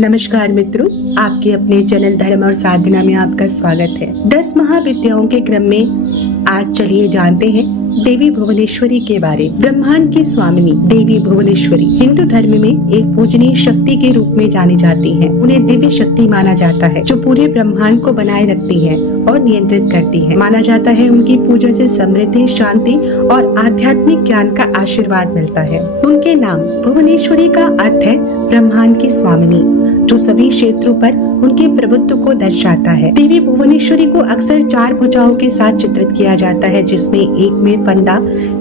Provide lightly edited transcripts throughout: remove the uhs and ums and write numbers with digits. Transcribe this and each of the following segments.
नमस्कार मित्रों, आपके अपने चैनल धर्म और साधना में आपका स्वागत है। 10 महाविद्याओं के क्रम में आज चलिए जानते हैं देवी भुवनेश्वरी के बारे। ब्रह्मांड की स्वामिनी देवी भुवनेश्वरी हिंदू धर्म में एक पूजनीय शक्ति के रूप में जानी जाती हैं। उन्हें दिव्य शक्ति माना जाता है जो पूरे ब्रह्मांड को बनाए रखती है और नियंत्रित करती है। माना जाता है उनकी पूजा से समृद्धि, शांति और आध्यात्मिक ज्ञान का आशीर्वाद मिलता है। उनके नाम भुवनेश्वरी का अर्थ है ब्रह्मांड की स्वामिनी, जो सभी क्षेत्रों पर उनके प्रभुत्व को दर्शाता है। देवी भुवनेश्वरी को अक्सर 4 भुजाओं के साथ चित्रित किया जाता है, जिसमें एक में फंदा,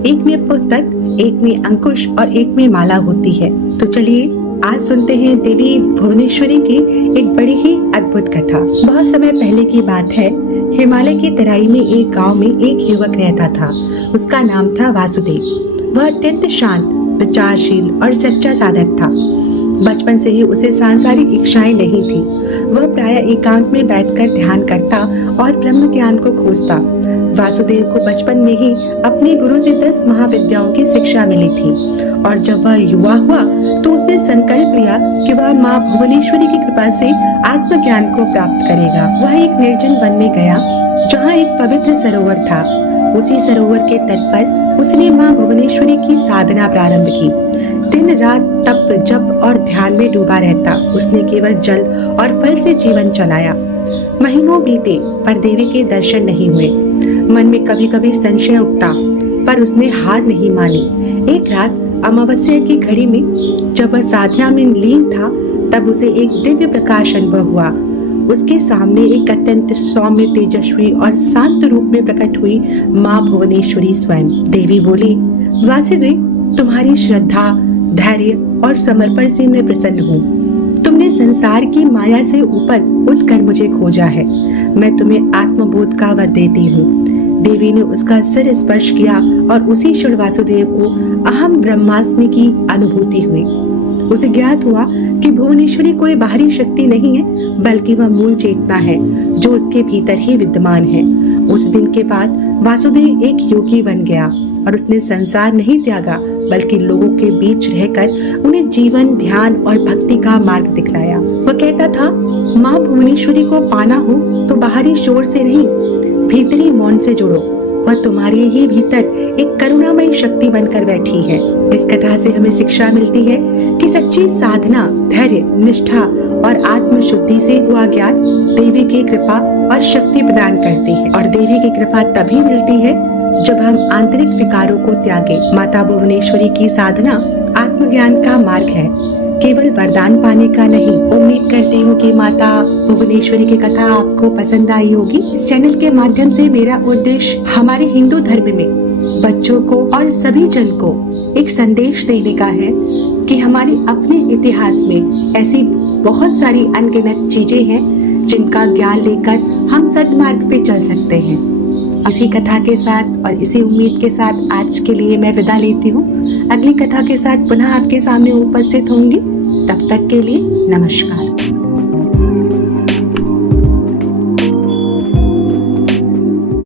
एक में पुस्तक, एक में अंकुश और एक में माला होती है। तो चलिए आज सुनते हैं देवी भुवनेश्वरी की एक बड़ी ही अद्भुत कथा। बहुत समय पहले की बात है। हिमालय की तराई में एक गांव में एक युवक रहता था। उसका नाम था वासुदेव। वह अत्यंत शांत, विचारशील और सच्चा साधक था। बचपन से ही उसे सांसारिक इच्छाएं नहीं थी। वह प्रायः एकांत में बैठकर ध्यान करता और ब्रह्म ज्ञान को खोजता। वासुदेव को बचपन में ही अपने गुरु से 10 महाविद्याओं की शिक्षा मिली थी और जब वह युवा हुआ तो उसने संकल्प लिया कि वह माँ भुवनेश्वरी की कृपा से आत्मज्ञान को प्राप्त करेगा। वह एक निर्जन वन में गया जहाँ एक पवित्र सरोवर था। उसी सरोवर के तट पर उसने माँ भुवनेश्वरी की साधना प्रारंभ की। दिन रात तप, जप और ध्यान में डूबा रहता। उसने केवल जल और फल से जीवन चलाया। महीनों बीते पर देवी के दर्शन नहीं हुए। मन में कभी कभी संशय उठता, पर उसने हार नहीं मानी। एक रात अमावस्या की घड़ी में जब वह साधना में लीन था, तब उसे एक दिव्य प्रकाश अनुभव हुआ। उसके सामने एक अत्यंत सौम्य, तेजस्वी और शांत रूप में प्रकट हुई माँ भुवनेश्वरी स्वयं। देवी बोली, वासुदेव, तुम्हारी श्रद्धा, धैर्य और समर्पण से मैं प्रसन्न हूँ। तुमने संसार की माया से ऊपर उठकर मुझे खोजा है। मैं तुम्हें आत्मबोध का वर देती हूँ। देवी ने उसका सिर स्पर्श किया और उसी क्षण वासुदेव को अहम ब्रह्मास्मि की अनुभूति हुई। उसे ज्ञात हुआ कि भुवनेश्वरी कोई बाहरी शक्ति नहीं है, बल्कि वह मूल चेतना है जो उसके भीतर ही विद्यमान है। उस दिन के बाद वासुदेव एक योगी बन गया और उसने संसार नहीं त्यागा, बल्कि लोगों के बीच रहकर उन्हें जीवन, ध्यान और भक्ति का मार्ग दिखलाया। वह कहता था, माँ भुवनेश्वरी को पाना हो तो बाहरी शोर से नहीं, भीतरी मौन से जुड़ो। वह तुम्हारे ही भीतर एक करुणामयी शक्ति बनकर बैठी है। इस कथा से हमें शिक्षा मिलती है कि सच्ची साधना, धैर्य, निष्ठा और आत्म शुद्धि से हुआ ज्ञान देवी की कृपा और शक्ति प्रदान करती है। और देवी की कृपा तभी मिलती है जब हम आंतरिक विकारों को त्यागे। माता भुवनेश्वरी की साधना आत्मज्ञान का मार्ग है, केवल वरदान पाने का नहीं। उम्मीद करती हूँ कि माता भुवनेश्वरी की कथा आपको पसंद आई होगी। इस चैनल के माध्यम से मेरा उद्देश्य हमारे हिंदू धर्म में बच्चों को और सभी जन को एक संदेश देने का है कि हमारे अपने इतिहास में ऐसी बहुत सारी अनगिनत चीजें हैं जिनका ज्ञान लेकर हम सन्मार्ग पे चल सकते हैं। इसी कथा के साथ और इसी उम्मीद के साथ आज के लिए मैं विदा लेती हूँ। अगली कथा के साथ पुनः आपके सामने उपस्थित होंगी। तब तक के लिए नमस्कार।